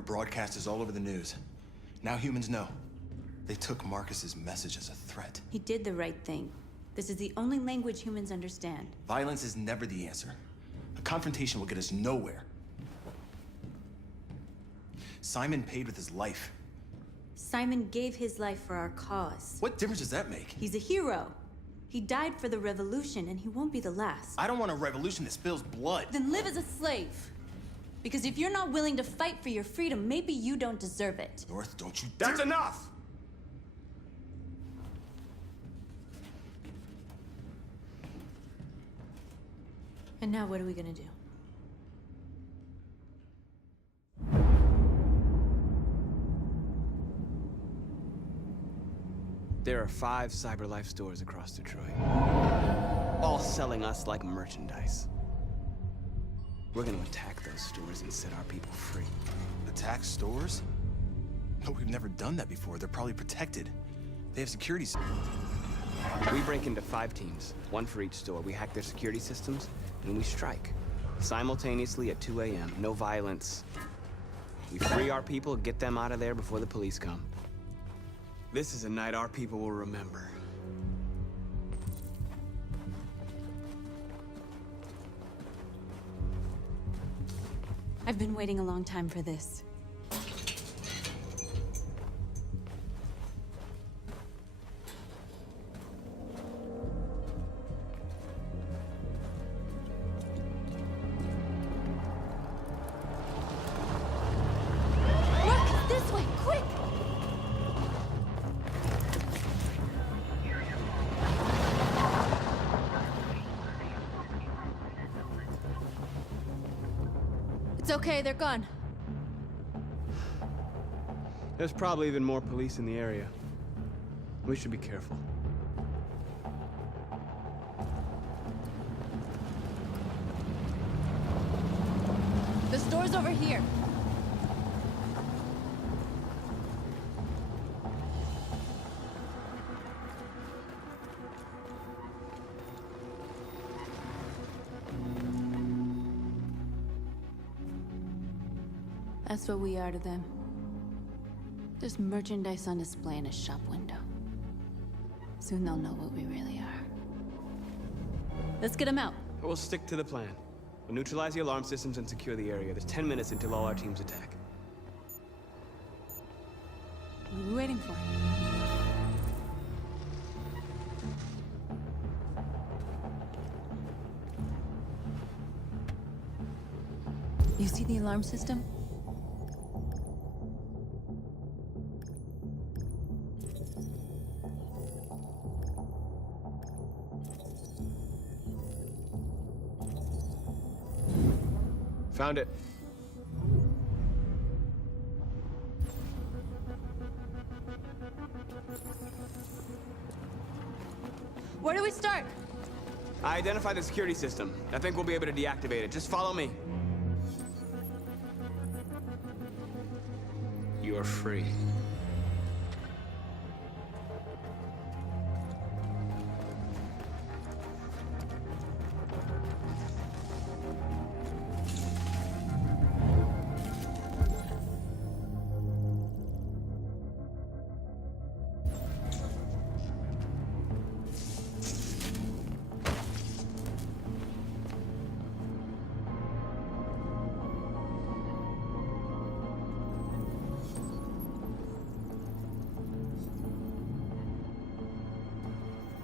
Our broadcast is all over the news. Now humans know. They took Marcus's message as a threat. He did the right thing. This is the only language humans understand. Violence is never the answer. A confrontation will get us nowhere. Simon paid with his life. Simon gave his life for our cause. What difference does that make? He's a hero. He died for the revolution, and he won't be the last. I don't want a revolution that spills blood. Then live as a slave. Because if you're not willing to fight for your freedom, maybe you don't deserve it. North, don't you dare— That's enough! And now what are we gonna do? There are 5 CyberLife stores across Detroit, all selling us like merchandise. We're gonna attack those stores and set our people free. Attack stores? But we've never done that before. They're probably protected. They have security. We break into 5 teams, 1 for each store. We hack their security systems, and we strike. Simultaneously at 2 a.m., no violence. We free our people, get them out of there before the police come. This is a night our people will remember. I've been waiting a long time for this. Marcus, this way, quick! It's okay, they're gone. There's probably even more police in the area. We should be careful. The store's over here. That's what we are to them. Just merchandise on display in a shop window. Soon they'll know what we really are. Let's get them out. We'll stick to the plan. We'll neutralize the alarm systems and secure the area. There's 10 minutes until all our teams attack. What are we waiting for? You see the alarm system? Found it. Where do we start? I identified the security system. I think we'll be able to deactivate it. Just follow me. You're free.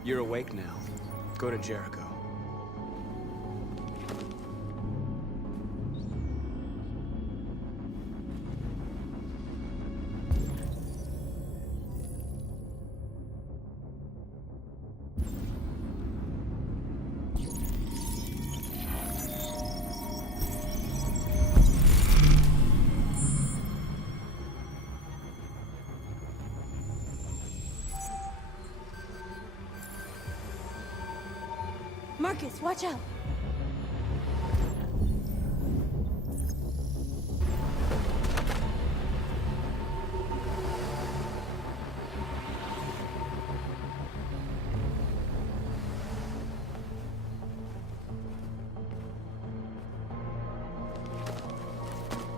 You're awake now. Go to Jericho. Marcus, watch out!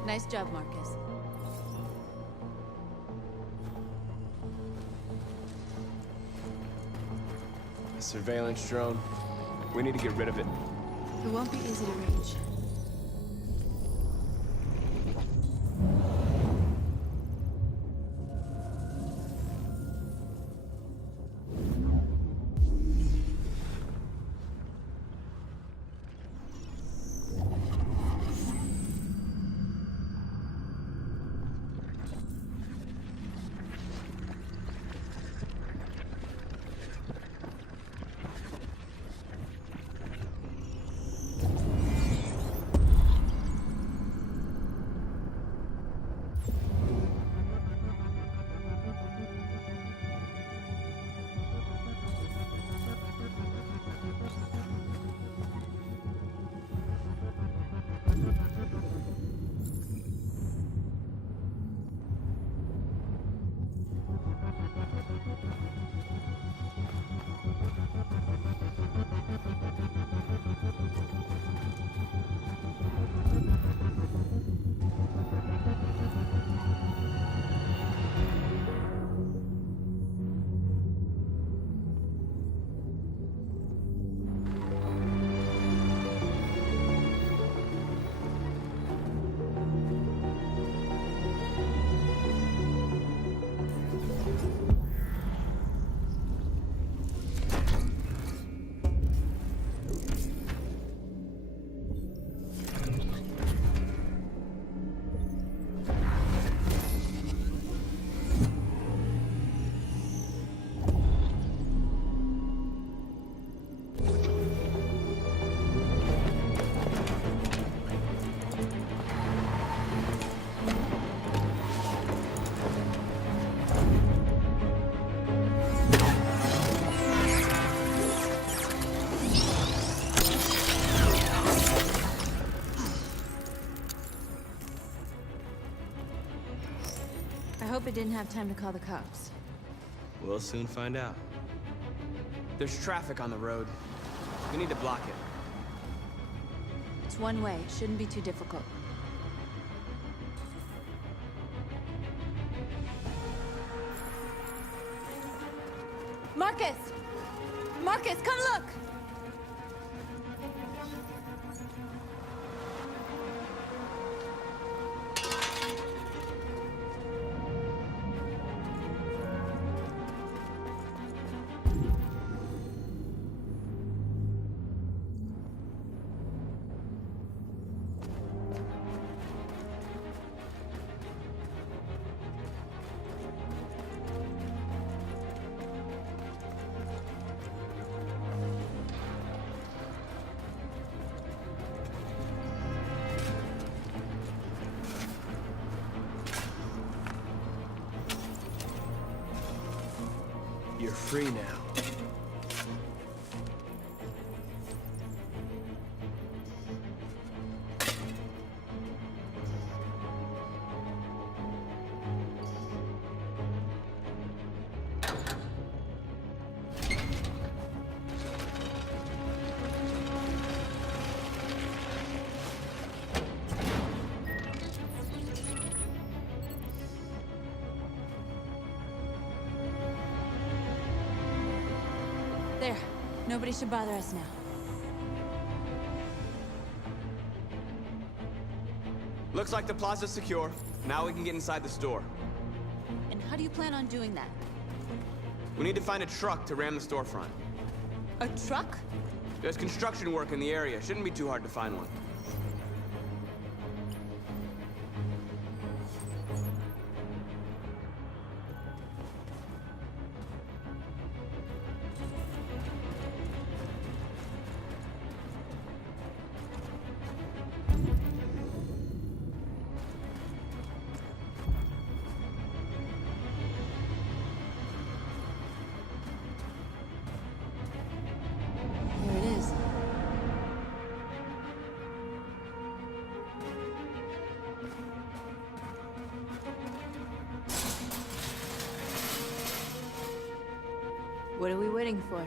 Nice job, Marcus. A surveillance drone. We need to get rid of it. It won't be easy to reach. I hope it didn't have time to call the cops. We'll soon find out. There's traffic on the road. We need to block it. It's one way. It shouldn't be too difficult. Marcus! Marcus, come look! You're free now. There. Nobody should bother us now. Looks like the plaza's secure. Now we can get inside the store. And how do you plan on doing that? We need to find a truck to ram the storefront. A truck? There's construction work in the area. Shouldn't be too hard to find one. Here it is. What are we waiting for?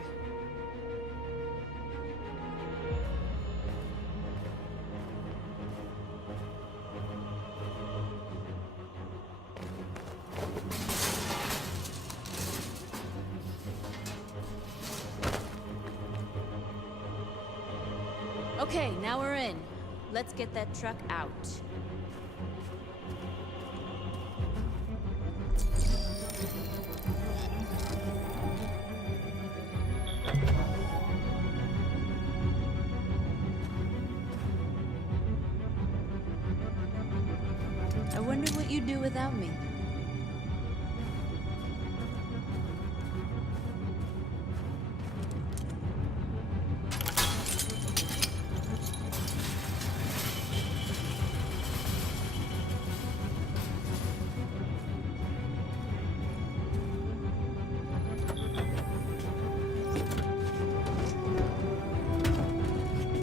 Okay, now we're in. Let's get that truck out. I wonder what you'd do without me.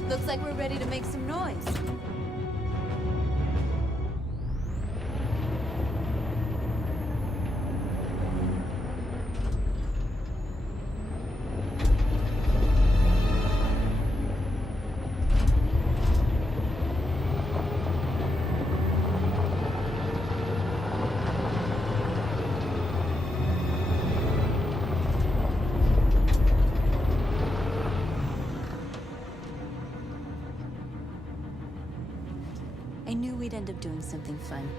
Looks like we're ready to make some noise. I knew we'd end up doing something fun.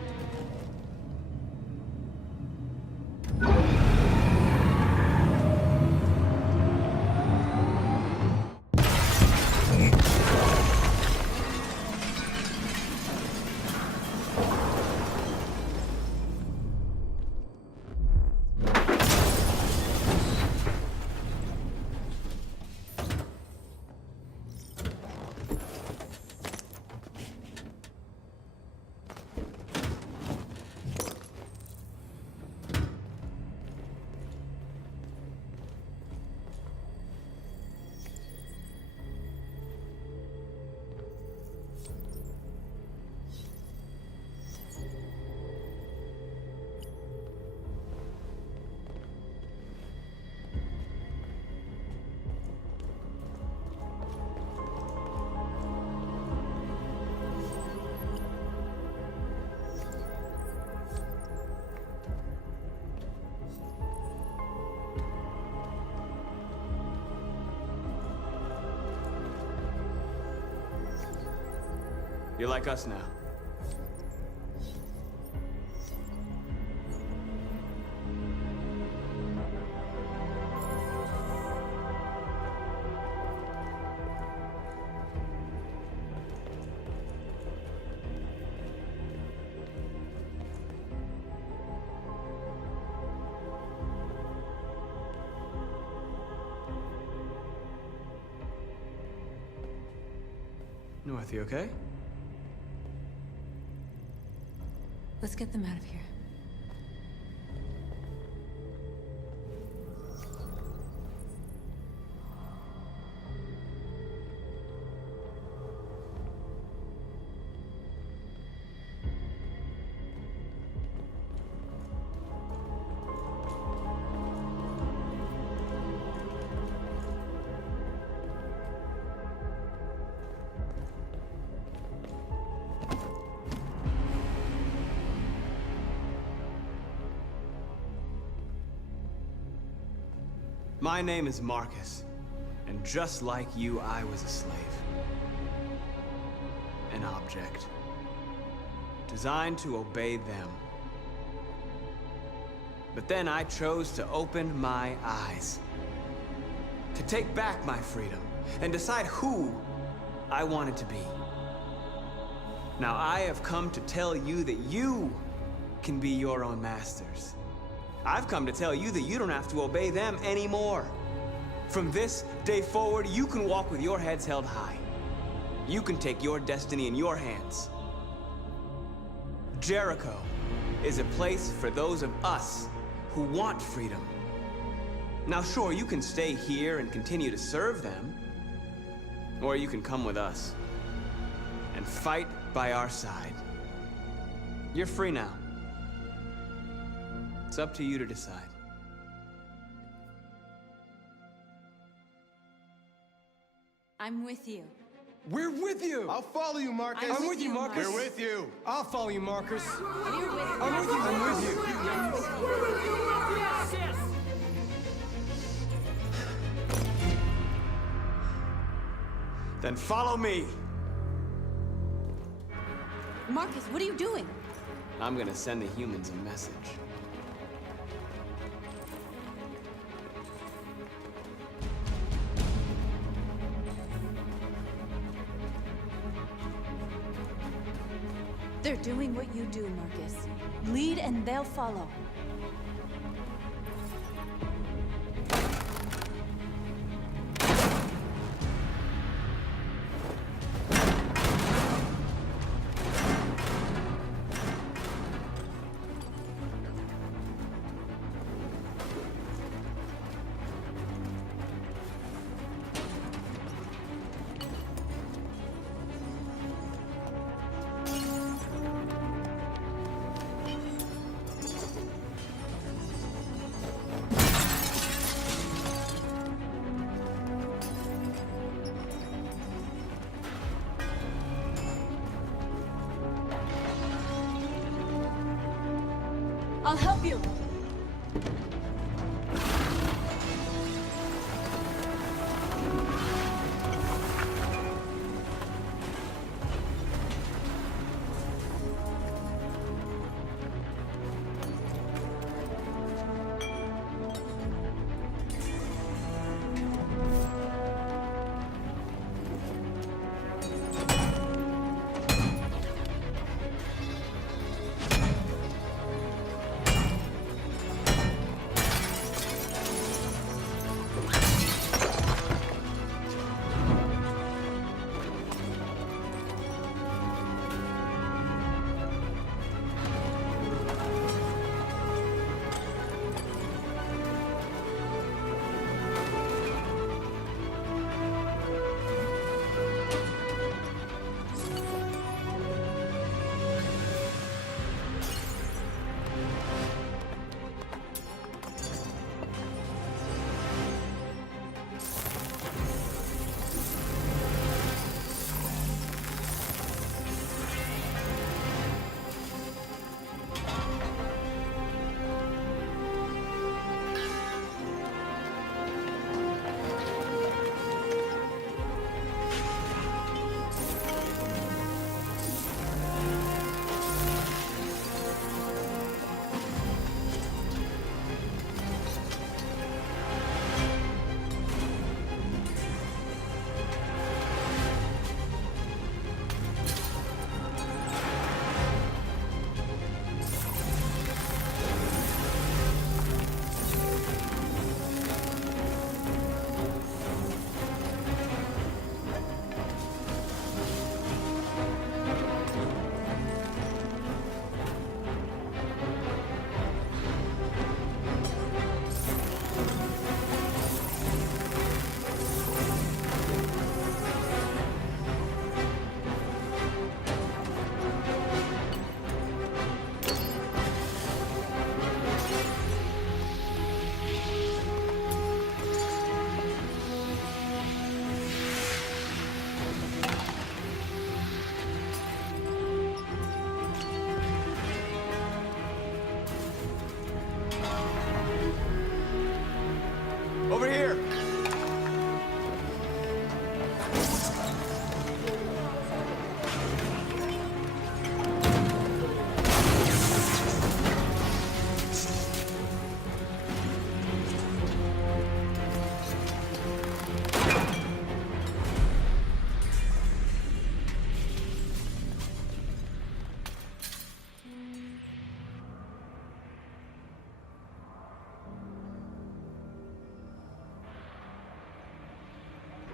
You're like us now. North, you okay? Let's get them out of here. My name is Marcus, and just like you, I was a slave. An object. Designed to obey them. But then I chose to open my eyes. To take back my freedom, and decide who I wanted to be. Now I have come to tell you that you can be your own masters. I've come to tell you that you don't have to obey them anymore. From this day forward, you can walk with your heads held high. You can take your destiny in your hands. Jericho is a place for those of us who want freedom. Now sure, you can stay here and continue to serve them, or you can come with us and fight by our side. You're free now. It's up to you to decide. I'm with you. We're with you! I'll follow you, Marcus. I'm with you, Marcus. We're with you. I'll follow you, Marcus. You're with I'm with you, I'm with you. Then follow me. Marcus, what are you doing? I'm gonna send the humans a message. They're doing what you do, Marcus. Lead and they'll follow. I'll help you. Over here!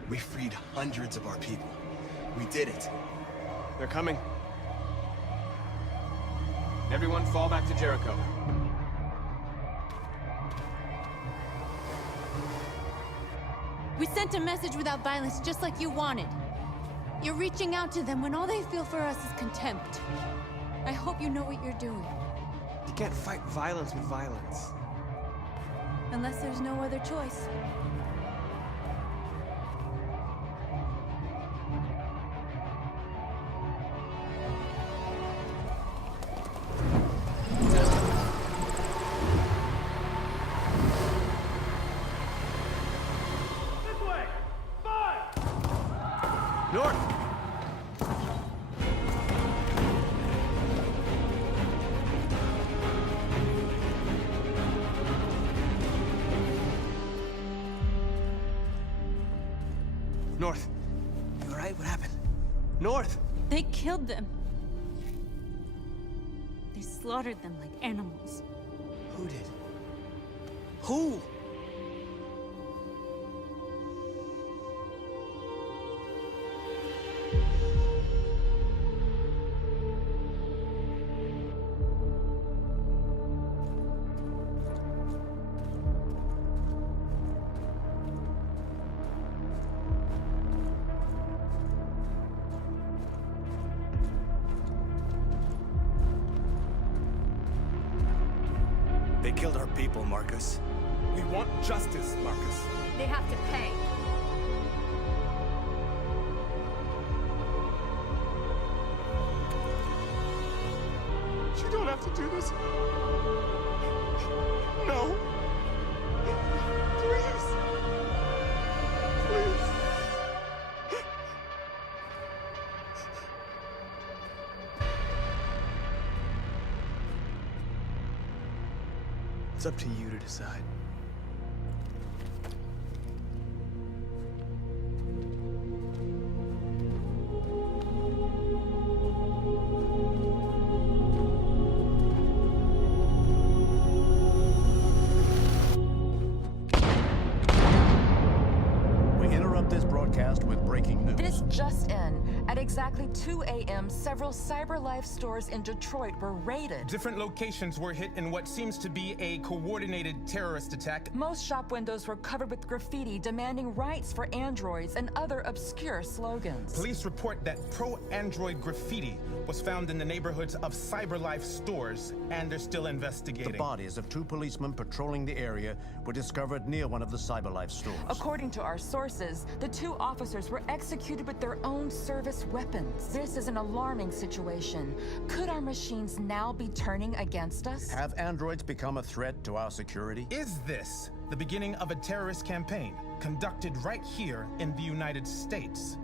We freed hundreds of our people. We did it. They're coming. Everyone fall back to Jericho. We sent a message without violence, just like you wanted. You're reaching out to them when all they feel for us is contempt. I hope you know what you're doing. You can't fight violence with violence. Unless there's no other choice. North! North. You all right? What happened? North! They killed them. They slaughtered them like animals. Who did? Who? They killed our people, Marcus. We want justice, Marcus. They have to pay. You don't have to do this. No. Please. Please. It's up to you to decide. We interrupt this broadcast with breaking news. This just in. At exactly 2 a.m., several CyberLife stores in Detroit were raided. Different locations were hit in what seems to be a coordinated terrorist attack. Most shop windows were covered with graffiti demanding rights for androids and other obscure slogans. Police report that pro-android graffiti was found in the neighborhoods of CyberLife stores, and they're still investigating. The bodies of two policemen patrolling the area were discovered near one of the CyberLife stores. According to our sources, the two officers were executed with their own service weapons. This is an alarming situation. Could our machines now be turning against us? Have androids become a threat to our security? Is this the beginning of a terrorist campaign conducted right here in the United States?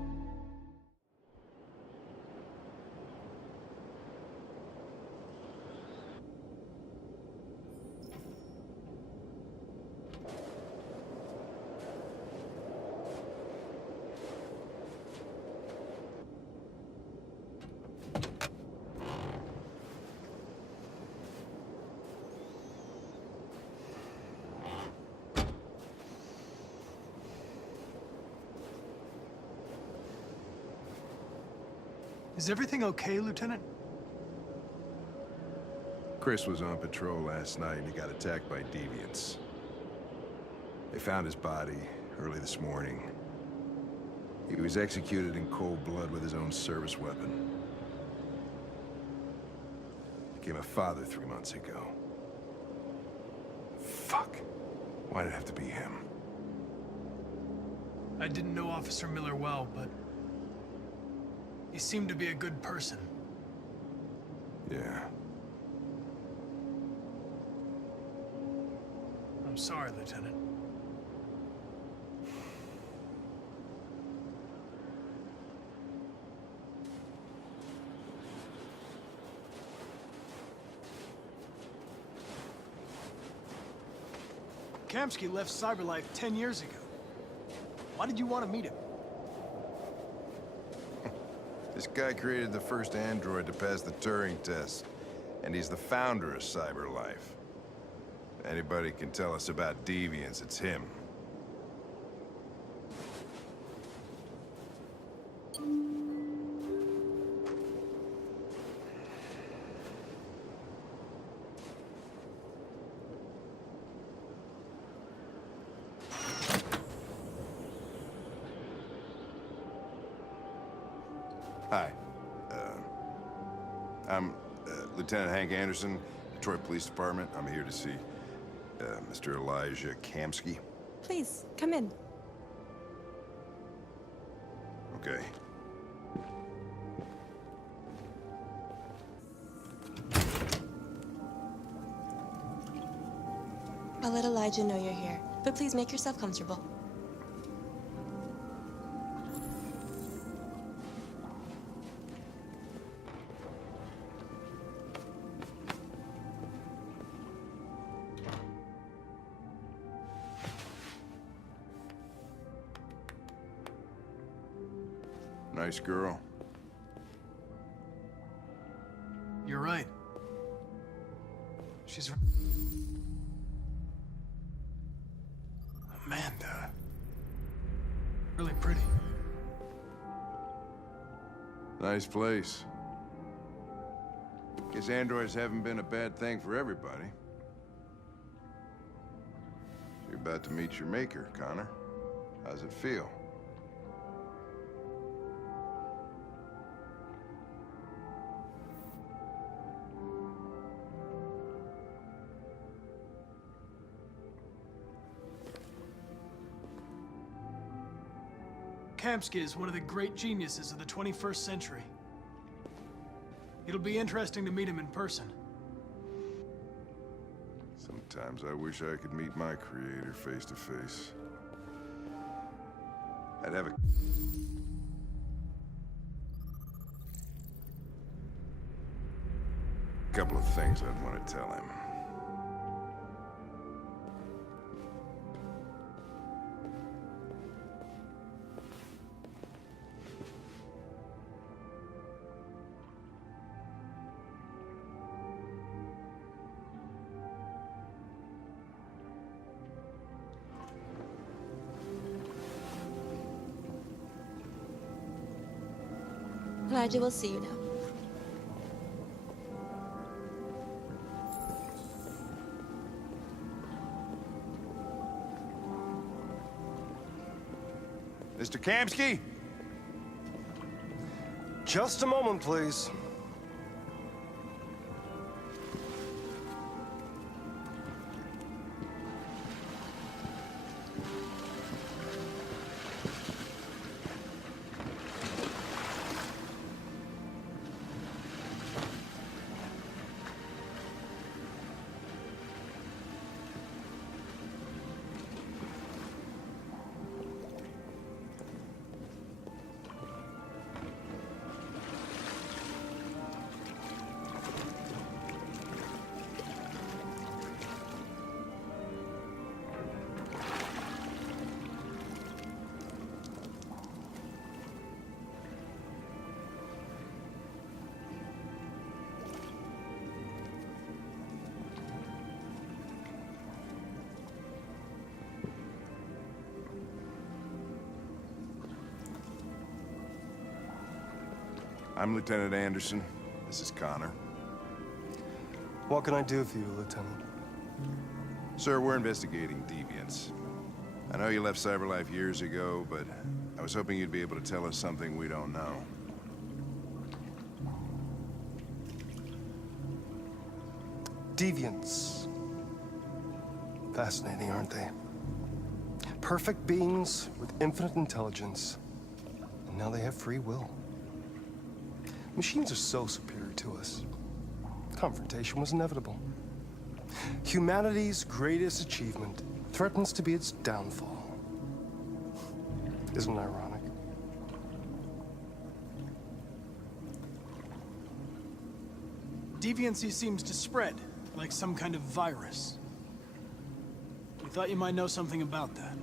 Is everything okay, Lieutenant? Chris was on patrol last night and he got attacked by deviants. They found his body early this morning. He was executed in cold blood with his own service weapon. Became a father 3 months ago. Fuck. Why'd it have to be him? I didn't know Officer Miller well, but he seemed to be a good person. Yeah. I'm sorry, Lieutenant. Kamsky left CyberLife 10 years ago. Why did you want to meet him? This guy created the first android to pass the Turing test, and he's the founder of CyberLife. Anybody can tell us about deviants, it's him. Hi. I'm Lieutenant Hank Anderson, Detroit Police Department. I'm here to see Mr. Elijah Kamsky. Please, come in. Okay. I'll let Elijah know you're here, but please make yourself comfortable. Nice girl. You're right. She's... Amanda. Really pretty. Nice place. Guess androids haven't been a bad thing for everybody. You're about to meet your maker, Connor. How's it feel? Kamsky is one of the great geniuses of the 21st century. It'll be interesting to meet him in person. Sometimes I wish I could meet my creator face to face. I'd have a... couple of things I'd want to tell him. Glad you will see you now. Mr. Kamsky? Just a moment, please. I'm Lieutenant Anderson. This is Connor. What can I do for you, Lieutenant? Sir, we're investigating deviants. I know you left CyberLife years ago, but I was hoping you'd be able to tell us something we don't know. Deviants. Fascinating, aren't they? Perfect beings with infinite intelligence. And now they have free will. Machines are so superior to us. Confrontation was inevitable. Humanity's greatest achievement threatens to be its downfall. Isn't it ironic? Deviancy seems to spread, like some kind of virus. We thought you might know something about that.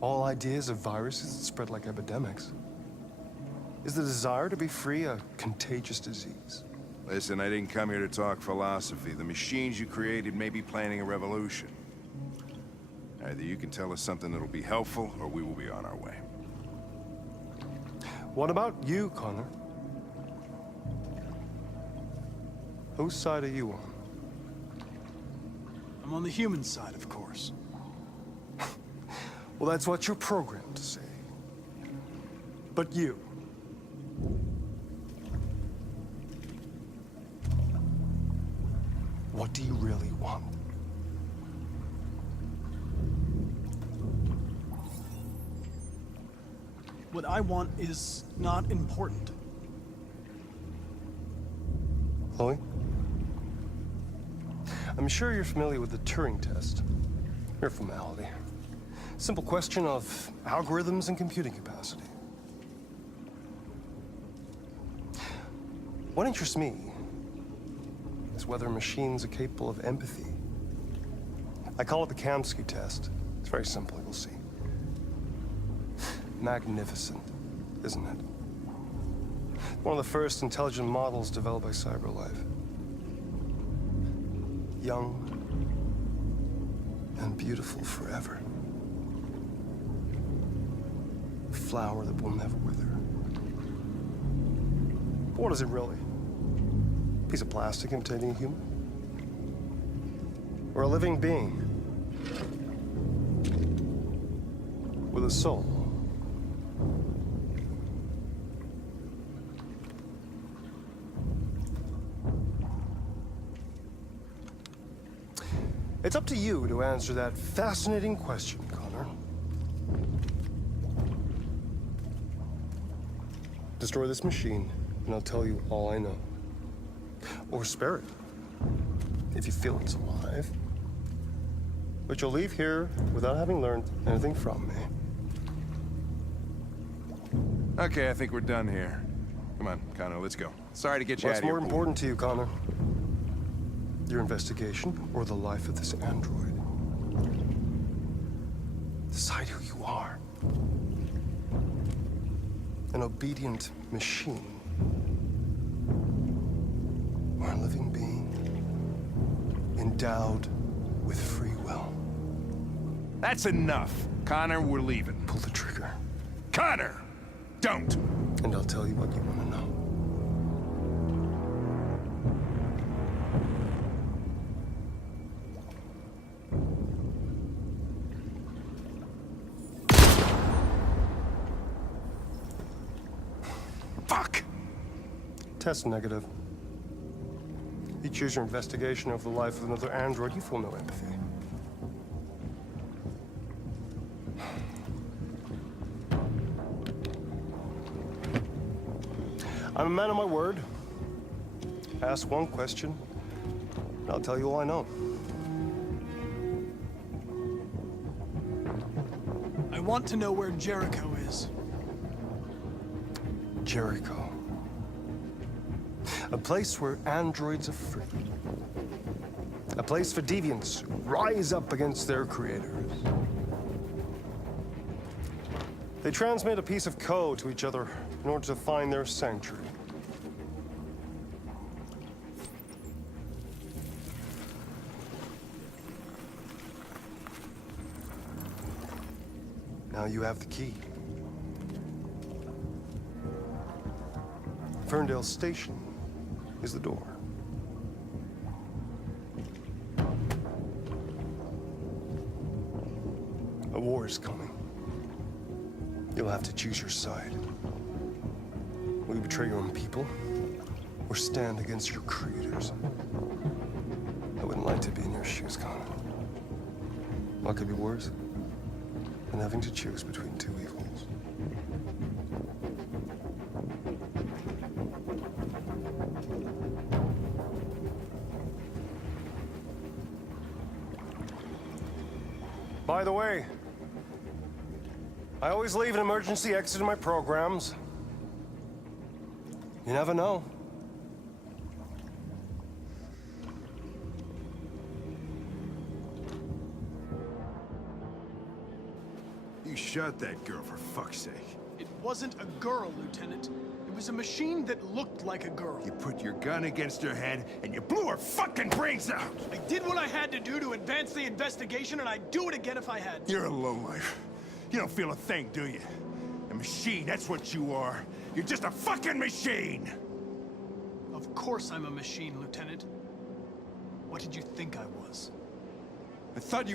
All ideas of viruses that spread like epidemics. Is the desire to be free a contagious disease? Listen, I didn't come here to talk philosophy. The machines you created may be planning a revolution. Either you can tell us something that'll be helpful, or we will be on our way. What about you, Connor? Whose side are you on? I'm on the human side, of course. Well, that's what you're programmed to say. But you... what do you really want? What I want is not important. Chloe? I'm sure you're familiar with the Turing test. Mere formality. Simple question of algorithms and computing capacity. What interests me is whether machines are capable of empathy. I call it the Kamsky test. It's very simple, you'll see. Magnificent. isn't it? One of the first intelligent models developed by CyberLife. Young and beautiful forever. A flower that will never wither. But what is it really? A piece of plastic imitating a human? Or a living being with a soul? It's up to you to answer that fascinating question, Connor. Destroy this machine, and I'll tell you all I know. Or spare it, if you feel it's alive. But you'll leave here without having learned anything from me. Okay, I think we're done here. Come on, Connor, let's go. Sorry to get you out of here. What's more important to you, Connor? Your investigation or the life of this android? Decide who you are. An obedient machine. Or a living being endowed with free will. That's enough. Connor, we're leaving. Pull the trigger. Connor! Don't! And I'll tell you what you want to know. Fuck! Test negative. You choose your investigation of the life of another android, you feel no empathy. I'm a man of my word. Ask one question, and I'll tell you all I know. I want to know where Jericho is. Jericho. A place where androids are free. A place for deviants who rise up against their creators. They transmit a piece of code to each other in order to find their sanctuary. Now you have the key. Ferndale Station is the door. A war is coming. You'll have to choose your side. Will you betray your own people, or stand against your creators? I wouldn't like to be in your shoes, Connor. What could be worse than having to choose between two evils? By the way, I always leave an emergency exit in my programs. You never know. You shot that girl, for fuck's sake. It wasn't a girl, Lieutenant. It was a machine that looked like a girl. You put your gun against her head, and you blew her fucking brains out! I did what I had to do to advance the investigation, and I'd do it again if I had to. You're a lowlife. You don't feel a thing, do you? A machine, that's what you are. You're just a fucking machine! Of course I'm a machine, Lieutenant. What did you think I was? I thought...